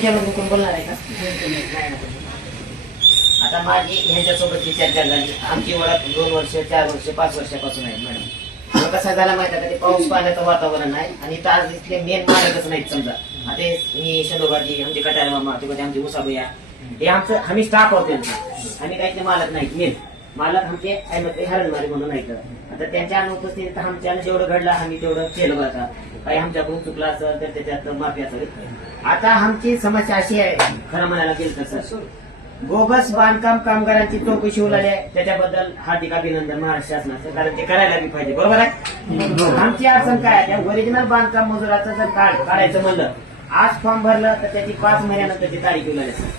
बोलणार आहे का? आता माझी ह्यांच्यासोबतची चर्चा झाली. आमची ओळख दोन वर्ष चार वर्ष पाच वर्षापासून आहे मॅडम. मग झाला माहिती आहे का? ते पाऊस पाण्याचं वातावरण आहे आणि इथं आज इथले मेन मालकच नाहीत समजा. आता मी शनोबाजी आमचे कटारे मामा तिकडे आमचे उसाबया हे आमचं आम्ही स्टाफ होते आम्ही काही ते मालक नाहीत मेन मालक आमचे ऐमते हरणमारी म्हणून नाही आता त्यांच्या अनुपस्थितीत आमच्यानं जेवढं घडलं आम्ही तेवढं केलं बघा काही आमच्याकडून चुकला असेल तर त्याच्यात माफी असावी. आता आमची समस्या अशी आहे खरं म्हणायला गेलं तसं बोगस बांधकाम कामगारांची चौकशी उलाली आहे. त्याच्याबद्दल हार्दिक अभिनंदन महाराष्ट्र शासनाचं कारण ते करायला बी पाहिजे बरोबर आहे? आमची अडचण काय आहे ओरिजिनल बांधकाम मजुराचं जर कार्ड काढायचं म्हणलं आज फॉर्म भरलं तर त्याची पाच महिन्यानंतरची तारीख उलाली असेल.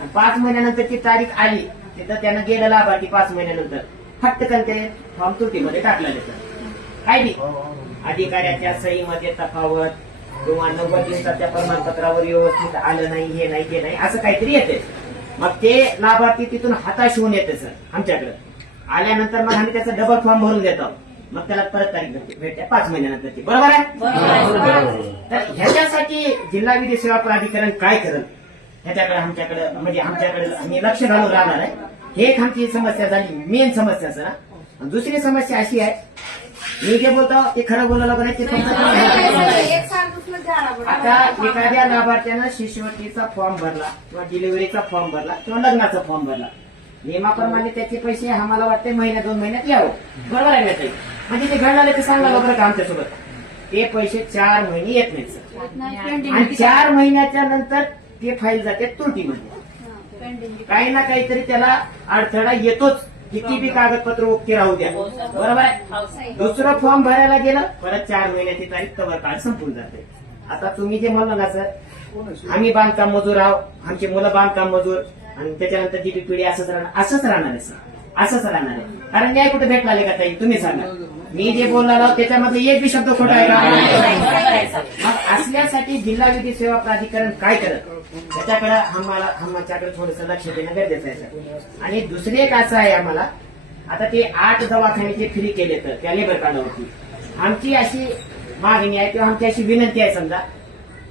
आणि पाच महिन्यानंतरची तारीख आली तिथं त्यानं गेलं लाभार्थी पाच महिन्यानंतर. फटकन ते फॉर्म त्रुटीमध्ये टाकलं त्याचं. काय बी अधिकाऱ्याच्या सहीमध्ये तफावत किंवा नव्वद दिवसाच्या प्रमाणपत्रावर व्यवस्थित आलं नाही हे नाही ते नाही असं काहीतरी येते मग ते लाभार्थी तिथून हताश होऊन येते सर आमच्याकडे. आल्यानंतर मग आम्ही त्याचा डबल फॉर्म भरून देतो. मग त्याला परत तारीख भेटते. भेटते पाच महिन्यानंतरची. बरोबर आहे? तर ह्याच्यासाठी जिल्हा विधी सेवा प्राधिकरण काय करत ह्याच्याकडे आमच्याकडे म्हणजे आमच्याकडे आम्ही लक्ष घालून राहणार आहे. हे एक आमची समस्या झाली मेन समस्या सर. आणि दुसरी समस्या अशी आहे मी जे बोलतो ते खरं बोलायला फक्त आता एखाद्या लाभार्थ्यानं शिष्यवृत्तीचा फॉर्म भरला किंवा डिलिव्हरीचा फॉर्म भरला किंवा लग्नाचा फॉर्म भरला. नियमाप्रमाणे त्याचे पैसे आम्हाला वाटते महिन्या दोन महिन्यात यावं. बरोबर आहे का ताई? म्हणजे ते घडलं ते सांगा बरं का आमच्यासोबत. ते पैसे चार महिने येत नाहीत सर. आणि चार महिन्याच्या नंतर ते फाईल जाते त्रुटीमध्ये काही ना काहीतरी त्याला अडथळा येतोच किती बी कागदपत्र ओके राहू द्या बरोबर आहे दुसरं फॉर्म भरायला गेलं परत चार महिन्याची तारीख कवर कार्ड संपून जाते आता तुम्ही जे म्हणलं ना सर आम्ही बांधकाम मजूर आहोत आमची मुलं बांधकाम मजूर आणि त्याच्यानंतर जी पिढी असंच राहणार असंच राहणार आहे सर असंच राहणार आहे कारण न्याय कुठे भेटला का ताई तुम्ही सांगा मी जे बोलणार आहोत त्याच्यामध्ये एक बी शब्द खोटा आहे जिल्हा विधी सेवा प्राधिकरण काय करत? त्याच्याकडे आम्हाला आमच्याकडे थोडस लक्ष देणं गरजेचं आहे सर. आणि दुसरी एक असं आहे आम्हाला आता ते आठ दवाखान्याचे फ्री केले तर त्या लेबर कार्डावरती आमची अशी मागणी आहे किंवा आमची अशी विनंती आहे समजा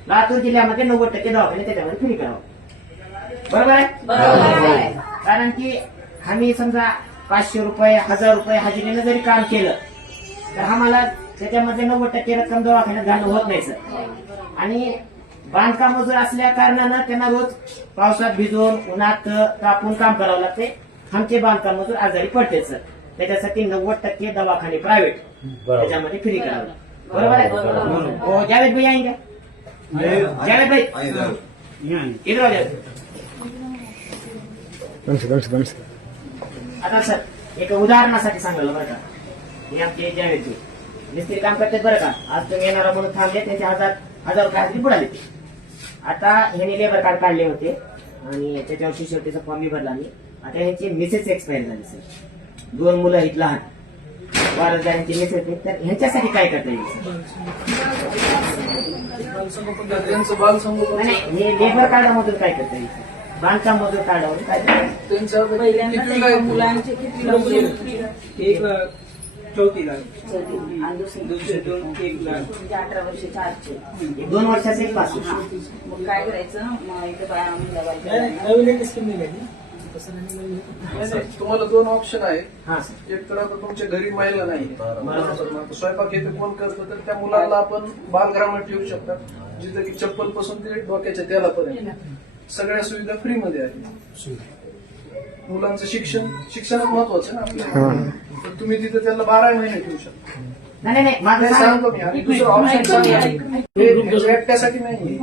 लातूर जिल्ह्यामध्ये नव्वद टक्के दवाखाने त्याच्यामध्ये फ्री करावं. बरोबर आहे? कारण की आम्ही समजा पाचशे रुपये हजार रुपये हजेरीनं जरी काम केलं तर आम्हाला त्याच्यामध्ये नव्वद टक्के रक्कम दवाखान्यात घालणं होत नाही सर. आणि बांधकाम मजूर असल्या कारणानं त्यांना रोज पावसात भिजून उन्हात तापून काम करावं लागते. आमचे बांधकाम मजूर आजारी पडते सर. त्याच्यासाठी नव्वद टक्के दवाखाने प्रायव्हेट. त्याच्यामध्ये फ्री करावं बरोबर आहे? हो जावेद भाई आएंगे जावेद भाई. इधर आता सर एक उदाहरणासाठी सांगायला बरं का? हे आमचे जावेद मिस्त्री काम करते बरं का आज तुम्ही येणारा म्हणून थांबले त्यांचे हजार हजार रुपये हाती बुडाले ते आता ह्याने लेबर कार्ड काढले होते आणि त्याच्यावर शिष्यवृत्तीचा फॉर्म बी भरला मी आता ह्यांची मिसेस एक्सपायर झाली सर दोन मुलं आहेत लहान वारसदारांची मिसेस आहेत तर ह्यांच्यासाठी काय करता येईल नाही, हे लेबर कार्डामधून काय करता येईल बांधकाम मजूर काढावर काय करता येईल चौथीला. आणि दुसरे दुसरे दोन एक लाख म्हणजे अठरा वर्षाच्या आजचे दोन वर्षाचं एक पास मग काय करायचं? मग इथे बाया मुलं नाही, बायका नवीन एक स्कीम निघाली. तसं नाही नवीन. नाही, नाही, तुम्हाला दोन ऑप्शन आहेत. हा. सर एक तर आता तुमच्या घरी महिला नाही. स्वयंपाक हे तर कोण करतं तर त्या मुलाला आपण बालगृहामध्ये ठेवू शकतात. जिथं की चप्पलपासून ते डोक्याच्या तेलापर्यंत. सगळ्या सुविधा फ्री मध्ये आहेत. मुलांचं शिक्षण शिक्षणच महत्वाचं आहे ना आपल्याला. तर तुम्ही तिथं त्यांना बारा महिने ठेवू शकता. नाही नाही, माझं सांगतो मी. आणि दुसरं ऑप्शन सांगतो एकट्यासाठी नाही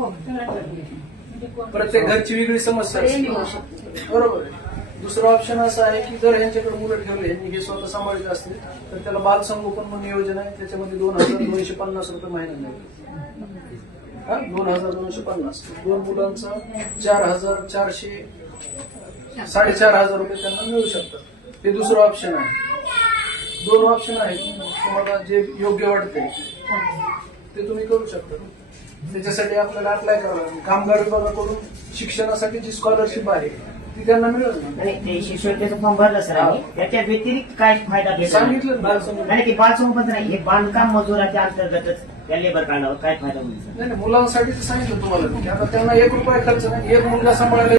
प्रत्येक घरची वेगळी समस्या असते. बरोबर दुसरं ऑप्शन असं आहे की जर यांच्याकडे मुलं ठेवले यांनी हे स्वतः सांभाळले असतील तर त्याला बालसंगोपन म्हणून नियोजन आहे. त्याच्यामध्ये दोन हजार दोनशे पन्नास रुपये महिना मिळेल हा? दोन हजार दोनशे पन्नास. दोन मुलांचा चार हजार चारशे साडेचार हजार रुपये त्यांना मिळू शकतात. हे दुसरं ऑप्शन आहे. दोन ऑप्शन आहेत. तुम्हाला जे योग्य वाटते ते तुम्ही करू शकता. त्याच्यासाठी आपल्याला अप्लाय करावं लागेल. कामगार विभागाकडून शिक्षणासाठी जी स्कॉलरशिप आहे ती त्यांना मिळेल ना नाही ते शिष्यवृत्तीचं फॉर्म भरलं सर आम्ही त्याच्या व्यतिरिक्त काय फायदा नाही. सांगितलं ना. नाही ते नाही. हे बांधकाम मजुराच्या अंतर्गतच त्या लेबर कार्डावर काय फायदा होईल सर? नाही नाही, मुलांसाठी तर सांगितलं तुम्हाला मी. आता त्यांना एक रुपया खर्च नाही. एक मुलगा सांभाळायला